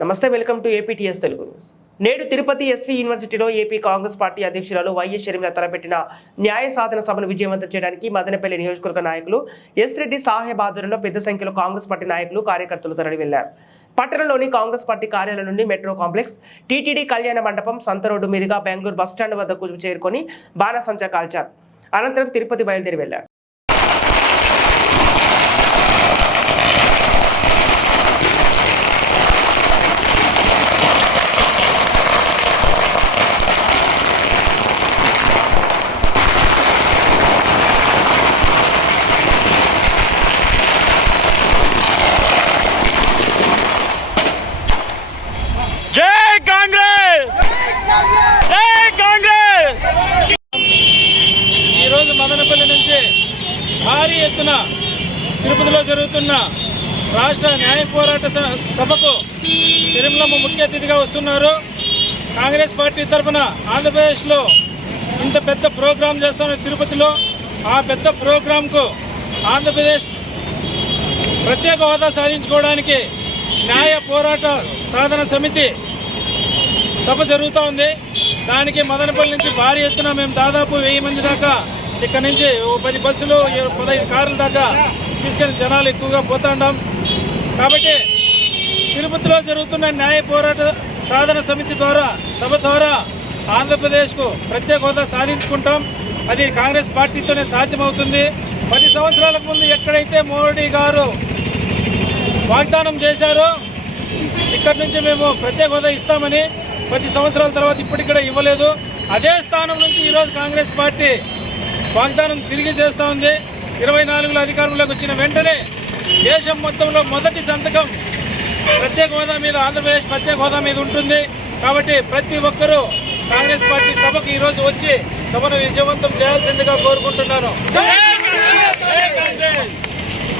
నమస్తే welcome to APTS Telugu news. నేడు Tirupati SV యూనివర్సిటీలో ఏపీ కాంగ్రెస్ పార్టీ అధ్యక్షురాలు వైఎస్ షర్మిల తలపెట్టిన న్యాయ సాధన సభను విజయవంతం చేయడానికి మదనపల్లి నియోజకవర్గ నాయకులు ఎస్ రెడ్డి సాహెబ్ ఆధ్వర్యంలో పెద్ద సంఖ్యలో కాంగ్రెస్ పార్టీ నాయకులు కార్యకర్తలు తరలి వెళ్ళారు పట్టణంలోని కాంగ్రెస్ పార్టీ కార్యాలయం నుండి మెట్రో కాంప్లెక్స్ టీటీడీ కళ్యాణ మండపం సంత రోడ్డు మీదుగా బెంగళూరు బస్టాండ్ వద్దకు చేరుకొని బాణసంచా కాల్చారు. అనంతరం తిరుపతి బయలుదేరి వెళ్ళారు జై కాంగ్రెస్ జై కాంగ్రెస్ ఈరోజు మదనపల్లి నుంచి భారీ ఎత్తున తిరుపతిలో జరుగుతున్న రాష్ట్ర న్యాయ పోరాట స- సభకు షర్మిలమ్మ ముఖ్య అతిథిగా వస్తున్నారు. కాంగ్రెస్ పార్టీ తరఫున ఆంధ్రప్రదేశ్లో ఇంత పెద్ద ప్రోగ్రాం చేస్తున్న తిరుపతిలో ఆ పెద్ద ప్రోగ్రాంకు ఆంధ్రప్రదేశ్ ప్రత్యేక హోదా సాధించుకోవడానికి న్యాయ పోరాట సాధన సమితి సభ జరుగుతూ ఉంది. దానికి మదనపల్లి నుంచి భారీ ఎత్తున మేము దాదాపు వెయ్యి మంది దాకా ఇక్కడ నుంచి ఓ పది బస్సులు పదహైదు కార్ల దాకా తీసుకెళ్ళి జనాలు ఎక్కువగా పోతాండం. కాబట్టి తిరుపతిలో జరుగుతున్న న్యాయ పోరాట సాధన సమితి ద్వారా సభ ద్వారా ఆంధ్రప్రదేశ్కు ప్రత్యేక హోదా సాధించుకుంటాం. అది కాంగ్రెస్ పార్టీతోనే సాధ్యమవుతుంది. పది సంవత్సరాల ముందు ఎక్కడైతే మోడీ గారు వాగ్దానం చేశారో ఇక్కడి నుంచి మేము ప్రత్యేక హోదా ఇస్తామని పది సంవత్సరాల తర్వాత ఇప్పటికీ కూడా ఇవ్వలేదు. అదే స్థానం నుంచి ఈరోజు కాంగ్రెస్ పార్టీ వాగ్దానం తిరిగి చేస్తూ ఉంది. ఇరవై నాలుగులో అధికారంలోకి వచ్చిన వెంటనే దేశం మొత్తంలో మొదటి సంతకం ప్రత్యేక హోదా మీద ఆంధ్రప్రదేశ్ ప్రత్యేక హోదా మీద ఉంటుంది. కాబట్టి ప్రతి ఒక్కరూ కాంగ్రెస్ పార్టీ సభకు ఈరోజు వచ్చి సభను విజయవంతం చేయాల్సిందిగా కోరుకుంటున్నాను.